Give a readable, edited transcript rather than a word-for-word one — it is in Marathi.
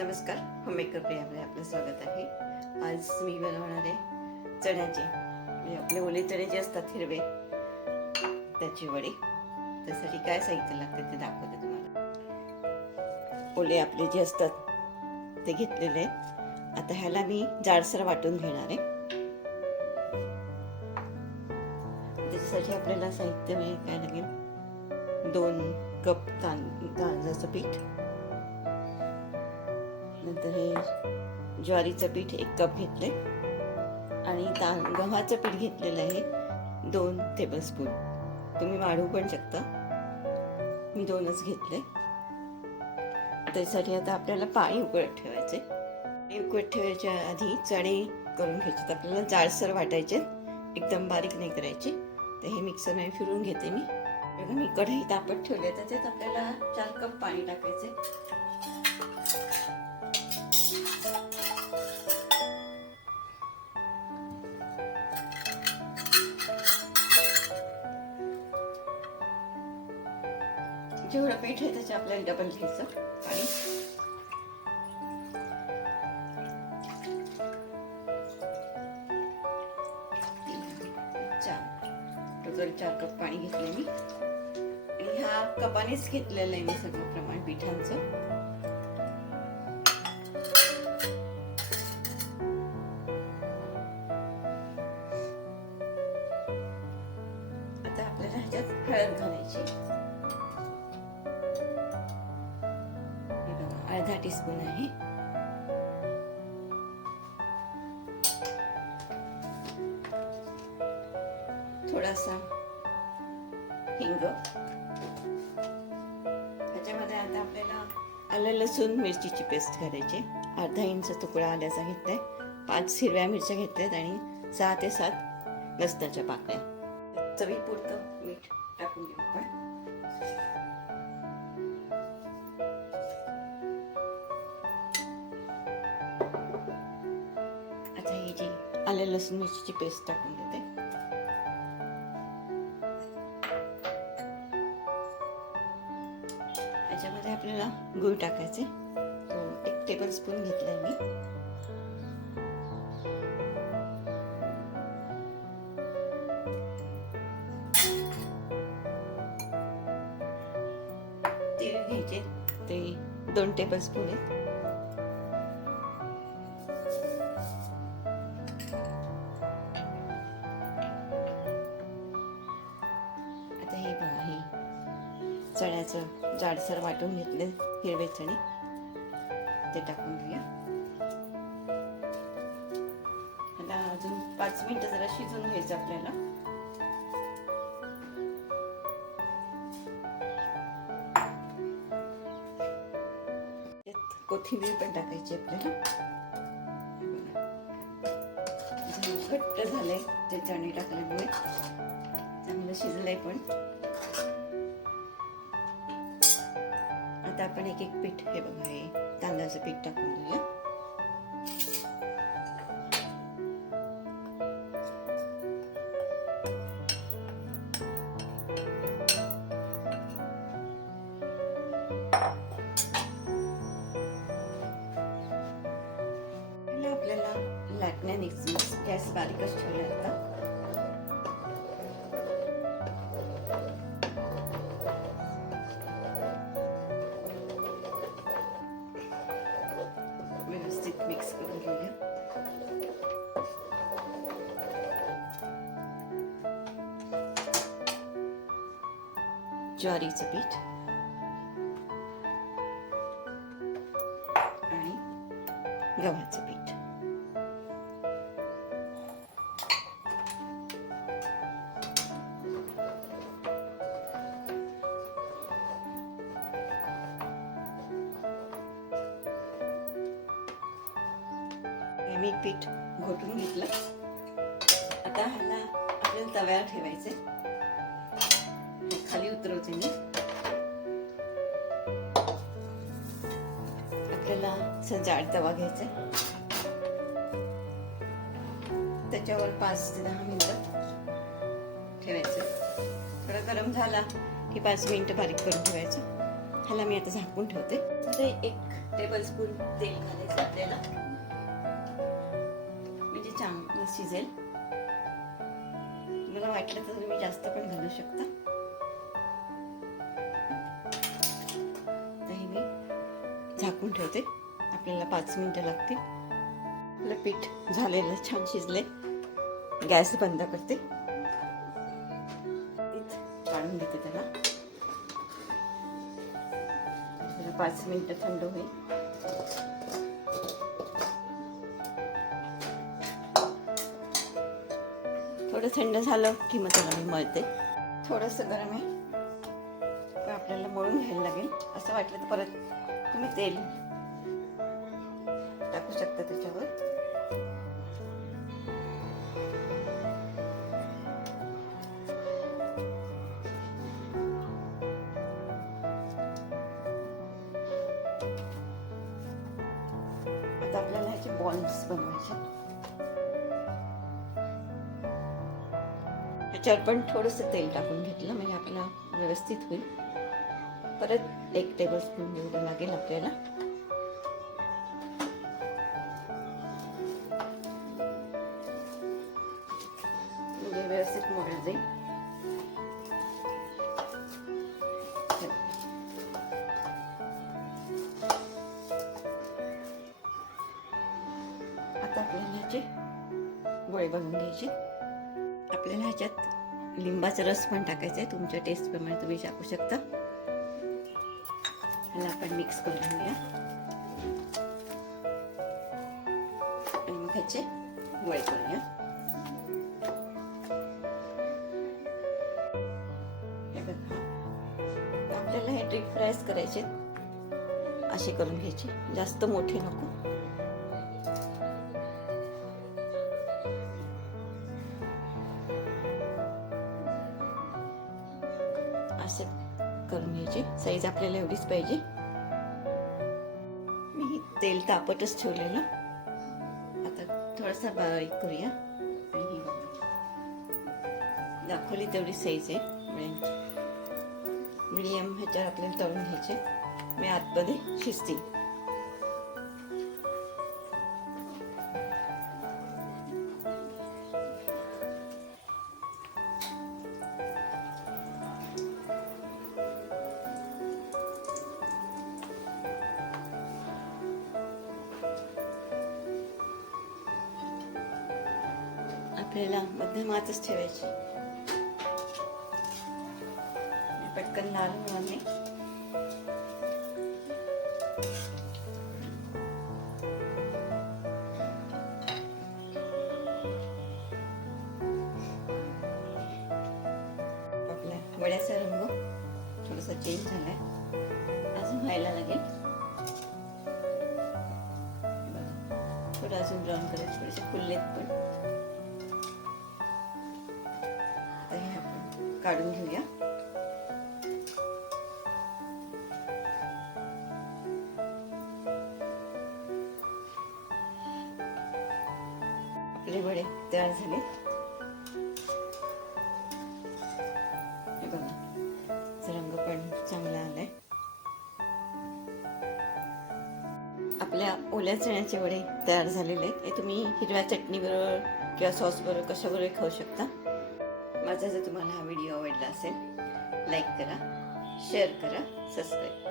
नमस्कार, होममेकर प्रियामध्ये आपलं स्वागत आहे. आज मी बनवणार आहे चण्याचे म्हणजे आपले ओले चणे जे असतात हिरवे त्याची वडी. त्यासाठी काय साहित्य लागते ते दाखवते तुम्हाला. ओले आपले जे असतात ते घेतलेले आहेत. आता ह्याला मी जाडसर वाटून घेणार आहे. त्याच्यासाठी आपल्याला साहित्य म्हणजे काय लागेल, 2 कप तांदळाचं पीठ, नंतर हे ज्वारीचं पीठ 1 कप घेतले आणि गव्हाचं पीठ घेतलेलं आहे 2 टेबलस्पून. तुम्ही वाढवू पण शकता, मी 2च घेतले. त्यासाठी आता आपल्याला पाणी उकळत ठेवायचे. उकळत ठेवायच्या आधी चणे करून घ्यायचे. आपल्याला जाडसर वाटायचे, एकदम बारीक नाही करायचे. तर हे मिक्सरमध्ये फिरून घेते मी. बघा, मी कढई तापत ठेवली, त्याच्यात आपल्याला 4 कप पाणी टाकायचे. जेवढं पीठ आहे त्याच्या आपल्याला डबल घ्यायचं पाणी. टोटल 4 कप पाणी घेतले मी आणि ह्या कपानेच घेतलेलं आहे मी सगळं प्रमाण पिठांचं. आता आपल्याला ह्याच्यात हळद घालायची. अर्धा टीस्पून आहे. थोडासा हिंग. ह्याच्यामध्ये आता आपल्याला आलं लसूण मिरचीची पेस्ट घालायची. अर्धा इंच तुकडा आल्याचा घेतलाय, 5 हिरव्या मिरच्या घेतल्यात आणि 6 ते 7 लसणाच्या पाकळ्या. चवीपुरतं मीठ टाकून घेऊ आपण. आता ही जी आलं लसूण मिरचीची पेस्ट टाकून देते. याच्यामध्ये आपल्याला गूळ टाकायचे. तो 1 टेबलस्पून घेतलाय मी. तीळ घ्यायचे, ते 2 टेबलस्पून आहेत. आता हे बघा, हे चण्याचं जाडसर वाटून घेतले हिरवे चणे, ते टाकून घेऊया. आता अजून 5 मिनिटं जरा शिजवून घ्यायचं आपल्याला. कोथिंबीर पण टाकायची आपल्याला. घट्ट झालंय ते चणे टाकल्यामुळे, चांगलं शिजलंय. पण आता आपण एक पीठ, हे बघा, हे तांदळाचं पीठ टाकून देऊया. आपल्याला लाटण्याने गॅस बारीकच ठेवला होता. व्यवस्थित मिक्स करून घेऊया. ज्वारीचं पीठ आणि गव्हाचं पीठ. मी पीठ घोटून घेतलं. आता ह्याला आपल्याला तव्यावर ठेवायचे. खाली उतरवते मी. आपल्याला जाड तवा घ्यायचा, त्याच्यावर 5 ते 10 मिनिटं ठेवायचं. थोडा गरम झाला की 5 मिनिटं बारीक करून ठेवायचं. ह्याला मी आता झाकून ठेवते. तर 1 टेबलस्पून तेल घालायचं आपल्याला, म्हणजे चांगलं शिजेल. मला वाटलं तर तुम्ही जास्त पण घालू शकता. तर हे मी झाकून ठेवते. आपल्याला 5 मिनिटं लागतील. आपलं पीठ झालेलं छान शिजले. गॅस बंद करते. काढून घेते त्याला. 5 मिनिटं थंड होईल. थोडं थंड झालं की मग त्याला मी मळते. थोडंसं गरम आहे तर आपल्याला मळून घ्यायला लागेल. असं वाटलं तर परत तुम्ही तेल टाकू शकता त्याच्यावर. आता आपल्याला ह्याचे बॉल्स बनवायचे. ह्याच्यावर पण थोडंसं तेल टाकून घेतलं म्हणजे आपल्याला व्यवस्थित होईल. परत 1 टेबलस्पून एवढं लागेल आपल्याला. म्हणजे व्यवस्थित मोडलं जाईल. आता आपल्याला ह्याचे गोळे बनवून घ्यायचे. आपल्याला ह्याच्यात लिंबाचा रस पण टाकायचा आहे. तुमच्या टेस्ट प्रमाणे तुम्ही टाकू शकता. ह्याला आपण मिक्स करून घेऊया आणि मग ह्याचे गोळे करूया. आपल्याला हे डीप फ्रायच करायचे. असे करून घ्यायचे, जास्त मोठे नको. असे करून घ्यायचे. साईज आपल्याला एवढीच पाहिजे. मी तेल तापतच ठेवलेलं. आता थोडासा बारीक करूया. आणि दाखवली तेवढी साईज आहे. मीडियम ह्याच्यावर आपल्याला तळून घ्यायचे. मी आतमध्ये शिजतील. आपल्याला मध्यम आचच ठेवायची. पटकन लाल होणार नाही. आपल्या वड्याचा रंग थोडासा चेंज झालाय. अजून व्हायला लागेल. थोडं अजून ब्राऊन करायचं. थोडेसे फुललेत पण. हे आपण काढून घेऊया. आपले वडे तयार झाले. हे बघा, रंग पण चांगला आलाय. आपल्या ओल्या चण्याचे वडे तयार झालेले आहेत. हे तुम्ही हिरव्या चटणीबरोबर किंवा सॉसबरोबर कशाबरोबर खाऊ शकता. माझा जर तुम्हाला हा व्हिडिओ आवडला असेल, लाईक करा, शेअर करा, सबस्क्राईब करा.